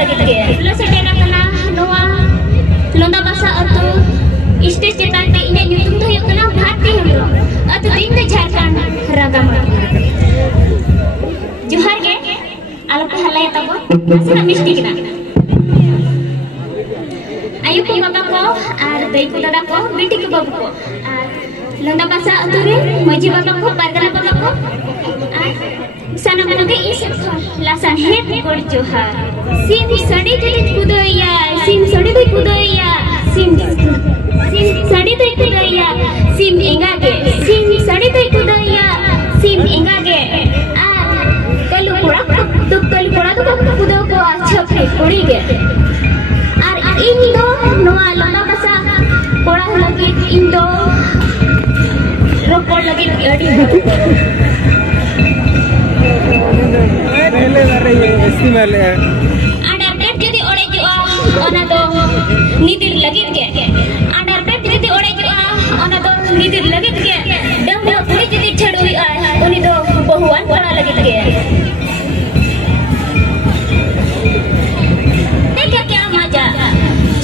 lagi ke. Lo sedera kena noa londa basa atau stage cetan te inya nyutum tu yuk kena Bharti Hembrom atau din te Jharkhand ragam. Johar ke alo ko halay tabo asana misti kena. Ayu ko baba ko ar dai ko dada ko beti ko babu ko ar londa basa atau re maji baba ko pargana baba ko ar sana manoge is lasan het gor johar sim sadi te kudaya sim sadi te kudaya sim sadi te kudaya sim enga ge sim sadi te kudaya sim enga ge kalu pora to kudo ko acha phe pori ge ar indo noa lona basa pora lagi indo ropor lagi adi Andar pet jadi ore jua ona do nidir lagit ke andar pet jadi ore jua ona do nidir lagit ke dang do puri jadi chadui uni do bahuan pora lagit ke देखा क्या मजा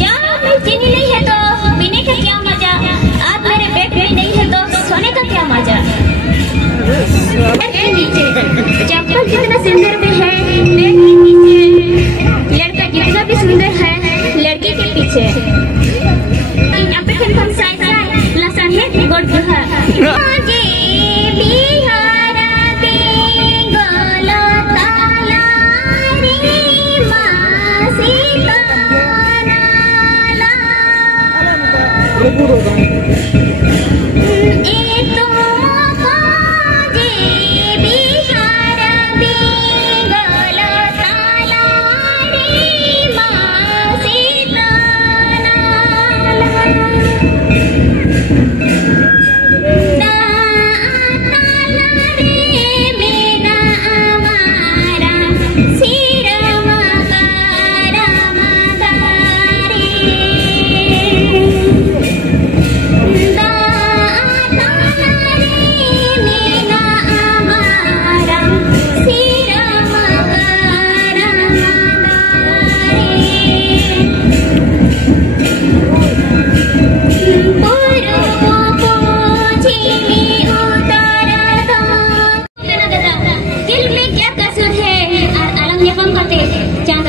जब मैं चीनी नहीं है तो पीने का क्या मजा आप मेरे पेट में नहीं है तो सोने का क्या मजा चप्पल जितना सुंदर में है पेट के नीचे लड़का जितना भी सुंदर है लड़की के पीछे यहाँ पे हम साइड लसन है गोड़ जोहा दिल में क्या कसूर है आलम ये कम करते चांद